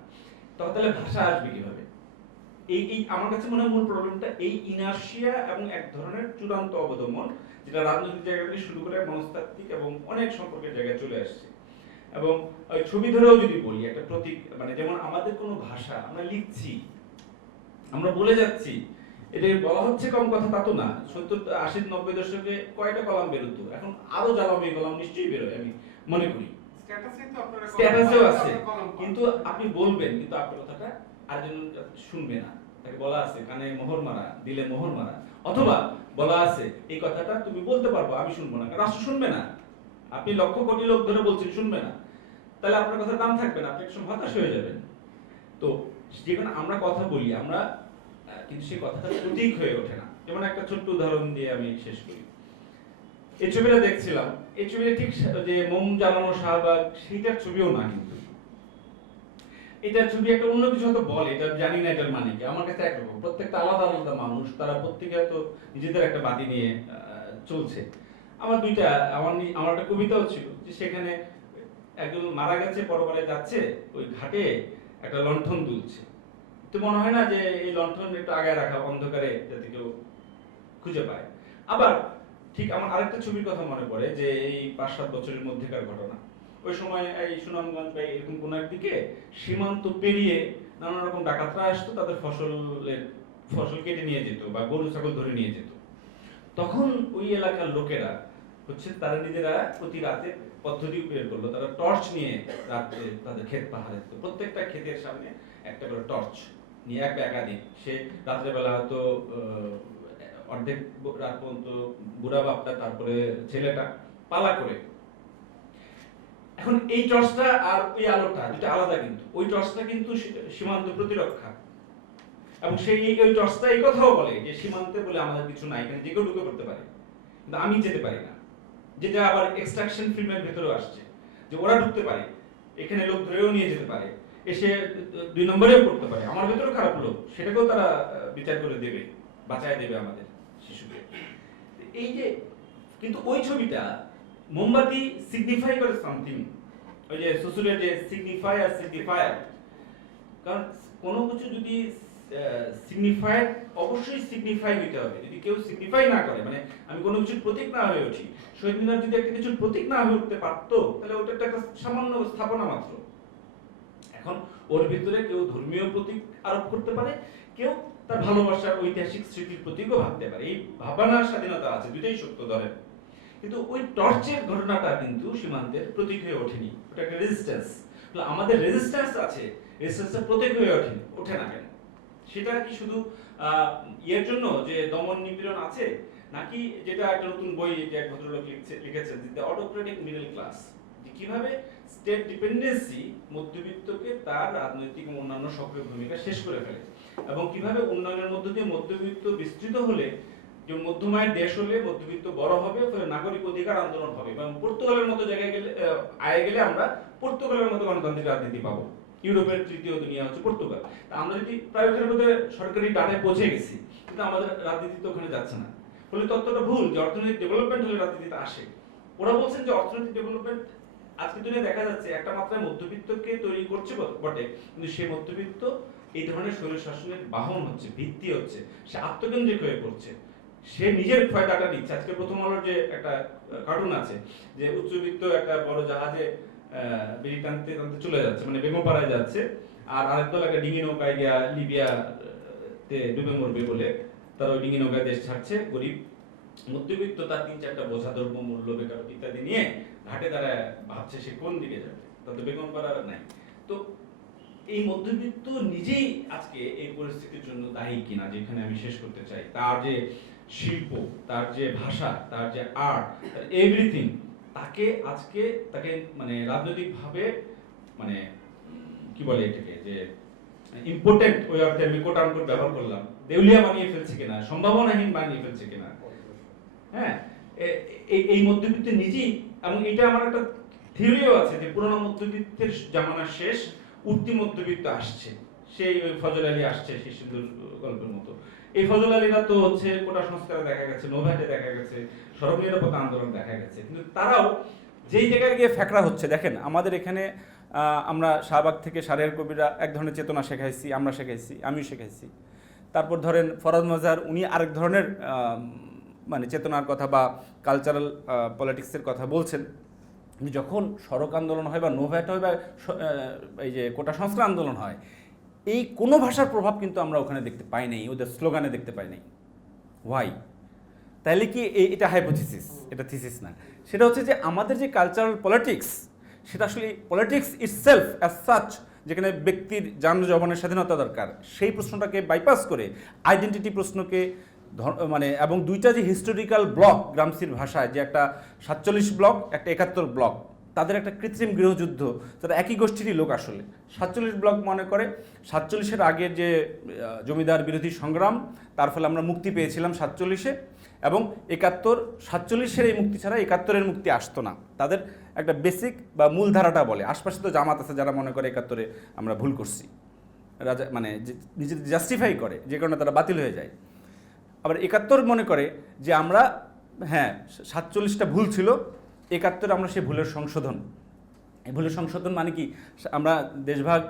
তাহলে ভাষা আসবে কিভাবে? এই আমার কাছে মনে হয় মূল প্রবলেমটা এই ইনার্শিয়া এবং এক ধরনের চূড়ান্ত অবদমন, যেটা রাজনৈতিক জায়গা থেকে শুরু করে মনস্তাত্ত্বিক এবং অনেক সম্পর্কের জায়গায় চলে আসছে। এবং ওই ছবি ধরেও যদি বলি একটা প্রতীক, মানে যেমন আমাদের কোনো ভাষা আমরা লিখছি, আমরা বলে যাচ্ছি, এটা বলা হচ্ছে কম কথা তা তো না। 70, 80, 90 দশকে কয়টা কলাম বেরোতো, এখন আরো জ্বালামি কলাম নিশ্চয়ই বেরোয় আমি মনে করি, স্ট্যাটাসেও আছে। কিন্তু আপনি বলবেন, কিন্তু আপনার কথাটা আরেকজন শুনবে না। তাকে বলা আছে কানে মোহর মারা, দিলে মোহর মারা, অথবা বলা আছে এই কথাটা তুমি বলতে পারবো, আমি শুনবো না, রাষ্ট্র শুনবে না, আপনি লক্ষ কোটি লোক ধরে বলছেন শুনবে না, তাহলে আপনার কথার দাম থাকবে না, আপনি একসময় হতাশ হয়ে যাবেন। তো যেখানে আমরা কথা বলি আমরা কিন্তু সেই কথাটা প্রতীক হয়ে ওঠে না। যেমন একটা ছোট্ট উদাহরণ দিয়ে আমি শেষ করি। এই ছবিটা দেখছিলাম, এই ছবিটা ঠিক যে মোম জ্বালানো শাহবাগ সেইটার ছবিও না, কিন্তু এটার ছবি একটা অন্য কিছু হয়তো বলে, এটা জানি না এটার মানে কি, আমার কাছে একরকম। প্রত্যেকটা আলাদা আলাদা মানুষ, তারা প্রত্যেকে হয়তো নিজেদের একটা বাতি নিয়ে চলছে। আমার একটা কবিতাও ছিল, যে সেখানে একজন মারা গেছে, পরবারে যাচ্ছে, ওই ঘাটে একটা লণ্ঠন দুলছে, তো মনে হয় না যে এই লণ্ঠন একটু আগায় রাখা, অন্ধকারে যাতে কেউ খুঁজে পায়। আবার ঠিক আমার আরেকটা ছবির কথা মনে পড়ে, যে এই 5-7 বছরের মধ্যেকার ঘটনা। ওই সময় এই সুনামগঞ্জ বা এরকম কোন একদিকে সীমান্ত পেরিয়ে নানা রকম ডাকাতরা আসতো, তাদের ফসল কেটে নিয়ে যেত বা গরু ছাগল ধরে নিয়ে যেত। তখন ওই এলাকার লোকেরা হচ্ছে তারা নিজেরা প্রতি রাতে পদ্ধতি বের করলো, তারা টর্চ নিয়ে রাত্রে তাদের ক্ষেত পাহাড়ে, প্রত্যেকটা ক্ষেতের সামনে একটা করে টর্চ নিয়ে একাধিক, সে রাত্রেবেলা হয়তো অর্ধেক রাত পর্যন্ত বুড়া বাপটা, তারপরে ছেলেটা পালা করে। এখন এই টর্চটা আর ওই আলোটা দুটো আলাদা, কিন্তু ওই টর্চটা কিন্তু সীমান্ত প্রতিরক্ষা, এবং সেই ওই টর্চটা এই কথাও বলে যে সীমান্তে বলে আমাদের কিছু নাই, এখানে যে কেউ ঢুকে পড়তে পারে, কিন্তু আমি যেতে পারি না। যেটা আবার এক্সট্রাকশন ফিল্মের ভেতরেও আসছে, যে ওরা ঢুকতে পারে, এখানে লোক ধরেও নিয়ে যেতে পারে, এসে 2 নম্বরেও করতে পারে, আমার ভেতরেও খারাপ লোক, সেটাকেও তারা বিচার করে দেবে, বাঁচায় দেবে আমাদের শিশুকে। এই যে কিন্তু ওই ছবিটা মোমবাতি সিগনিফাই করে সামথিং, ওই যে শ্বশুরের যে সিগনিফাই আর সিগনিফায়ার, কারণ কোনো কিছু যদি সিগনিফায়ার অবশ্যই সিগনিফাই হইতে হবে। যদি কেউ সিগনিফাই না করে, মানে আমি কোনো কিছুর প্রতীক না হয়ে উঠি, শহীদ মিনার যদি একটা কিছুর প্রতীক না হয়ে উঠতে পারতো, তাহলে ওটা একটা সামান্য স্থাপনা মাত্র। এখন ওর ভিতরে কেউ ধর্মীয় প্রতীক আরোপ করতে পারে, কেউ তার ভালোবাসার ঐতিহাসিক স্মৃতির প্রতীকও ভাবতে পারে, এই ভাবনার স্বাধীনতা আছে, দুটোই সত্য ধরেন। কিন্তু ওই টর্চের ঘটনাটা কিন্তু সীমান্তের প্রতীক হয়ে ওঠেনি, ওটা একটা রেজিস্ট্যান্স। আমাদের রেজিস্ট্যান্স আছে, রেজিস্ট্যান্সটা প্রতীক হয়ে ওঠে না কেন? সেটা কি শুধু ইয়ের জন্য যে দমন নিপীড়ন আছে, নাকি যেটা একটা নতুন বই যে এক ভদ্রলোক লিখেছেন, দ্য অটোক্রেটিক মিডল ক্লাস, যে কিভাবে স্টেট ডিপেন্ডেন্সি মধ্যবিত্তকে তার রাজনৈতিক এবং অন্যান্য সক্রিয় ভূমিকা শেষ করে ফেলে, এবং কিভাবে উন্নয়নের মধ্য দিয়ে মধ্যবিত্ত বিস্তৃত হলে, যে মধ্যমায়ের দেশ হলে মধ্যবিত্ত বড় হবে, ফলে নাগরিক অধিকার আন্দোলন হবে, এবং পর্তুগালের মতো জায়গায় গেলে গেলে আমরা পর্তুগালের মতো গণতান্ত্রিক রাজনীতি পাবো। ইউরোপের তৃতীয় দুনিয়া হচ্ছে পর্তুগাল। তা আমরা যদি প্রাইভেটের মধ্যে সরকারি ডাটায় পৌঁছে গেছি, কিন্তু আমাদের রাজনীতি তো ওখানে যাচ্ছে না। ফলে তত্ত্বটা ভুল যে অর্থনৈতিক ডেভেলপমেন্ট হলে রাজনীতিতে আসে। ওরা বলছেন যে অর্থনৈতিক ডেভেলপমেন্ট আজকে দুনিয়া দেখা যাচ্ছে একটা মাত্রায় মধ্যবিত্তকে তৈরি করছে বটে, কিন্তু সেই মধ্যবিত্ত এই ধরনের স্বৈর শাসনের বাহন হচ্ছে, ভিত্তি হচ্ছে, সে আত্মকেন্দ্রিক হয়ে পড়ছে, সে নিজের ফায়দাটা নিচ্ছে। আজকে প্রথম আলোর যে একটা কার্টুন আছে, যে উচ্চবিত্ত একটা বড় জাহাজে বেরি টানতে টানতে চলে যাচ্ছে, মানে বেগমপাড়ায় যাচ্ছে, আর আরেকদল একটা ডিঙি নৌকায় গিয়া লিবিয়াতে ডুবে মরবে বলে তারা ওই ডিঙি নৌকায় দেশ ছাড়ছে। গরিব মধ্যবিত্ত তার 3-4টা বোঝা, দ্রব্য মূল্য, বেকারত্ব ইত্যাদি নিয়ে ঘাটে দাঁড়ায় ভাবছে সে কোন দিকে যাবে, তাতে বেগমপাড়া নাই। তো এই মধ্যবিত্ত নিজেই আজকে এই পরিস্থিতির জন্য দায়ী কিনা, যেখানে আমি শেষ করতে চাই, তার যে শিল্প, তার যে ভাষা, তার যে আর্ট, তার এভরিথিং, তাকে মানে রাজনৈতিকভাবে মানে কি বলে এটাকে, যে ইম্পর্টেন্ট ওই অর্থে আমি কোট আনকোট ব্যবহার করলাম, দেউলিয়া বানিয়ে ফেলছে কিনা, সম্ভাবনাহীন বানিয়ে ফেলছে কিনা। হ্যাঁ, এই মধ্যবিত্ত নিজেই, এবং এটা আমার একটা থিওরিও আছে যে পুরোনো মধ্যবিত্তের জামানা শেষ, উঠতি মধ্যবিত্ত আসছে, সেই ওই ফজল আলী আসছে সেই সিন্ধুর গল্পের মতো। এই ফজল আলীরা তো হচ্ছে কোটা সংস্কারে দেখা গেছে, নোভ্যাটে দেখা গেছে, সড়ক নিরাপত্তা আন্দোলন দেখা গেছে, কিন্তু তারাও যেই জায়গায় গিয়ে ফ্যাকড়া হচ্ছে, দেখেন আমাদের এখানে আমরা শাহবাগ থেকে সারের কবিরা এক ধরনের চেতনা শেখাইছি, আমরা শেখাইছি, আমিও শেখাইছি। তারপর ধরেন ফরাদ মজার, উনি আরেক ধরনের মানে চেতনার কথা বা কালচারাল পলিটিক্সের কথা বলছেন। যখন সড়ক আন্দোলন হয় বা নোভ্যাট হয় বা এই যে কোটা সংস্কার আন্দোলন হয়, এই কোনো ভাষার প্রভাব কিন্তু আমরা ওখানে দেখতে পাই নাই, ওদের স্লোগানে দেখতে পাই নাই। ওয়াই? তাহলে কি এটা হাইপোথিসিস, এটা থিসিস না। সেটা হচ্ছে যে আমাদের যে কালচারাল পলিটিক্স, সেটা আসলে পলিটিক্স ইটসেলফ অ্যাজ সাচ, যেখানে ব্যক্তির জনজীবনের স্বাধীনতা দরকার, সেই প্রশ্নটাকে বাইপাস করে আইডেন্টিটি প্রশ্নকে মানে, এবং দুইটা যে হিস্টোরিক্যাল ব্লক গ্রামসির ভাষায়, যে একটা 47 ব্লক, একটা 71 ব্লক, তাদের একটা কৃত্রিম গৃহযুদ্ধ, তারা একই গোষ্ঠীরই লোক আসলে। 47 ব্লক মনে করে 47-এর আগের যে জমিদার বিরোধী সংগ্রাম, তার ফলে আমরা মুক্তি পেয়েছিলাম 47-এ, এবং 47-এর এই মুক্তি ছাড়া 71-এর মুক্তি আসতো না। তাদের একটা বেসিক বা মূল ধারাটা বলে। আশপাশে তো জামাত আছে যারা মনে করে 71-এ আমরা ভুল করছি, রাজা মানে নিজেদের জাস্টিফাই করে, যে কারণে তারা বাতিল হয়ে যায়। আবার 71 মনে করে যে আমরা, হ্যাঁ 47টা ভুল ছিল, 71 আমরা সেই ভুলের সংশোধন। এই ভুলের সংশোধন মানে কি, আমরা দেশভাগ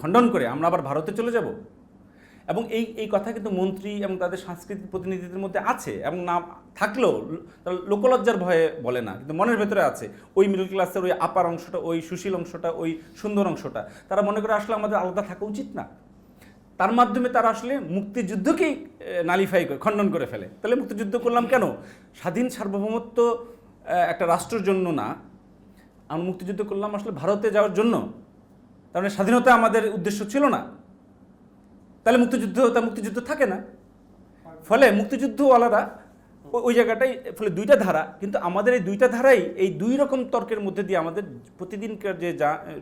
খণ্ডন করে আমরা আবার ভারতে চলে যাব। এবং এই কথা কিন্তু মন্ত্রী এবং তাদের সাংস্কৃতিক প্রতিনিধিদের মধ্যে আছে, এবং না থাকলেও তারা লোকলজ্জার ভয়ে বলে না, কিন্তু মনের ভেতরে আছে। ওই মিডল ক্লাসের ওই আপার অংশটা, ওই সুশীল অংশটা, ওই সুন্দর অংশটা, তারা মনে করে আসলে আমাদের আলাদা থাকা উচিত না। তার মাধ্যমে তারা আসলে মুক্তিযুদ্ধকেই নালিফাই করে, খণ্ডন করে ফেলে। তাহলে মুক্তিযুদ্ধ করলাম কেন? স্বাধীন সার্বভৌমত্ব একটা রাষ্ট্রের জন্য না, আমরা মুক্তিযুদ্ধ করলাম আসলে ভারতে যাওয়ার জন্য। তার মানে স্বাধীনতা আমাদের উদ্দেশ্য ছিল না। তাহলে মুক্তিযুদ্ধ থাকে না। ফলে মুক্তিযুদ্ধওয়ালারা ওই জায়গাটাই, ফলে দুইটা ধারা, কিন্তু আমাদের এই দুইটা ধারাই এই দুই রকম তর্কের মধ্যে দিয়ে আমাদের প্রতিদিনকার যে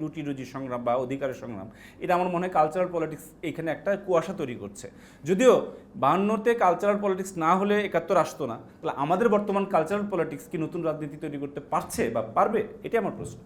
রুটি রুজি সংগ্রাম বা অধিকারের সংগ্রাম, এটা আমার মনে হয় কালচারাল পলিটিক্স এইখানে একটা কুয়াশা তৈরি করছে। যদিও 52-তে কালচারাল পলিটিক্স না হলে 71 আসতো না, তাহলে আমাদের বর্তমান কালচারাল পলিটিক্স কি নতুন রাজনীতি তৈরি করতে পারছে বা পারবে? এটাই আমার প্রশ্ন।